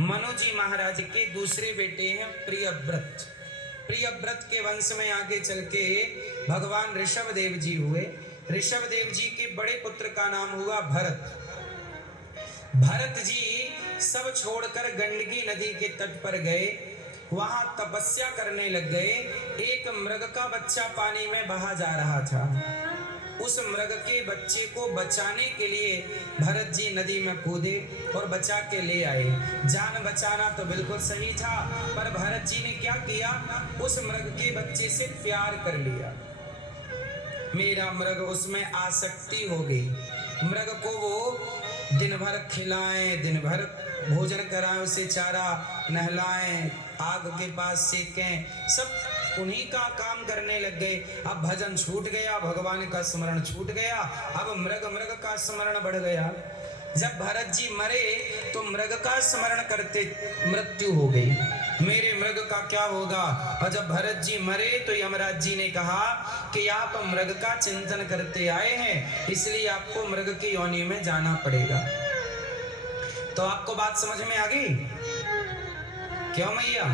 मनु जी महाराज के दूसरे बेटे हैं प्रियव्रत। प्रियव्रत के वंश में आगे चल के भगवान ऋषभ देव जी हुए। ऋषभ देव जी के बड़े पुत्र का नाम हुआ भरत। भरत जी सब छोड़कर गंडकी नदी के तट पर गए, वहां तपस्या करने लग गए। एक मृग का बच्चा पानी में बहा जा रहा था। उस मृग के बच्चे को बचाने के लिए भरत जी नदी में कूदे और बचा के ले आए। जान बचाना तो बिल्कुल सही था, पर भरत जी ने क्या किया, उस मृग के बच्चे से प्यार कर लिया। मेरा मृग, उसमें आसक्ति हो गई। मृग को वो दिन भर खिलाएं, दिन भर भोजन कराएं, उसे चारा नहलाएं, आग के पास सेकें, सब उन्हीं का काम करने लग गए। अब भजन छूट गया, भगवान का स्मरण छूट गया, अब मृग का स्मरण बढ़ गया। जब भरत जी मरे तो मृग का स्मरण करते मृत्यु हो गई। मेरे मृग का क्या होगा। और जब भरत जी मरे तो यमराज जी ने कहा कि आप मृग का चिंतन करते आए हैं, इसलिए आपको मृग की योनि में जाना पड़ेगा। तो आपको बात समझ में आ गई? क्यों मैया?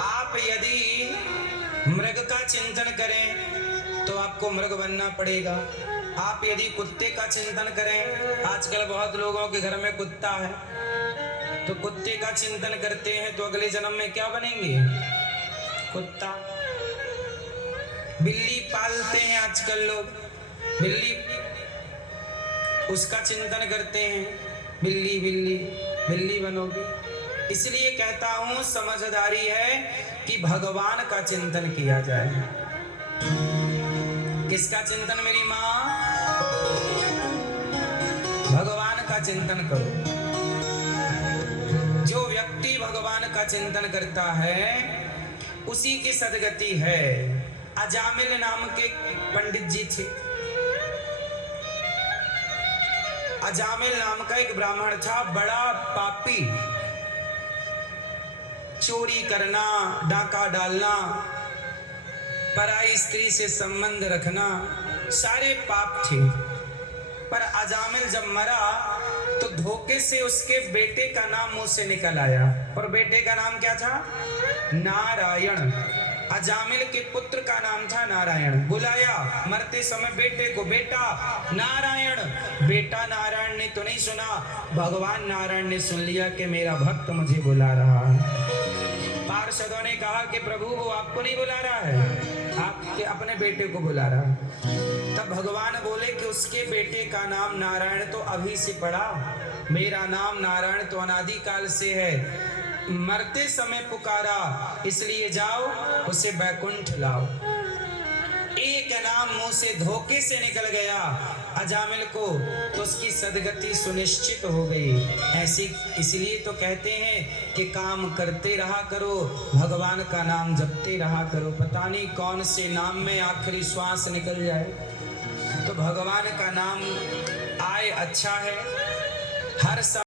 आप यदि मृग का चिंतन करें तो आपको मृग बनना पड़ेगा। आप यदि कुत्ते का चिंतन करें, आजकल बहुत लोगों के घर में कुत्ता है, तो कुत्ते का चिंतन करते हैं तो अगले जन्म में क्या बनेंगे? कुत्ता। बिल्ली पालते हैं आजकल लोग, बिल्ली, उसका चिंतन करते हैं, बिल्ली बिल्ली बिल्ली बनोगे। इसलिए कहता हूं समझदारी है कि भगवान का चिंतन किया जाए। किसका चिंतन मेरी माँ? भगवान का चिंतन करो। जो व्यक्ति भगवान का चिंतन करता है उसी की सदगति है। अजामिल नाम के पंडित जी थे। अजामिल नाम का एक ब्राह्मण था, बड़ा पापी। चोरी करना, डाका डालना, पराई स्त्री से संबंध रखना, सारे पाप थे। पर अजामिल जब मरा तो धोखे से उसके बेटे का नाम मुंह से निकल आया। और बेटे का नाम क्या था? नारायण। अजामिल के पुत्र का नाम था नारायण। बुलाया मरते समय बेटे को, बेटा नारायण। बेटा नारायण ने तो नहीं सुना, भगवान नारायण ने सुन लिया कि मेरा भक्त मुझे बुला रहा है। पार्षदों ने कहा कि प्रभु वो आपको नहीं बुला रहा है, आपके अपने बेटे को बुला रहा है। तब भगवान बोले कि उसके बेटे का नाम नारायण तो अभी से पड़ा, मेरा नाम नारायण तो अनादि काल से है। मरते समय पुकारा, इसलिए जाओ उसे बैकुंठ लाओ। एक नाम मुंह से धोखे से निकल गया अजामिल को, तो उसकी सदगति सुनिश्चित हो गई। ऐसी इसलिए तो कहते हैं कि काम करते रहा करो, भगवान का नाम जपते रहा करो। पता नहीं कौन से नाम में आखिरी श्वास निकल जाए, तो भगवान का नाम आए अच्छा है। हर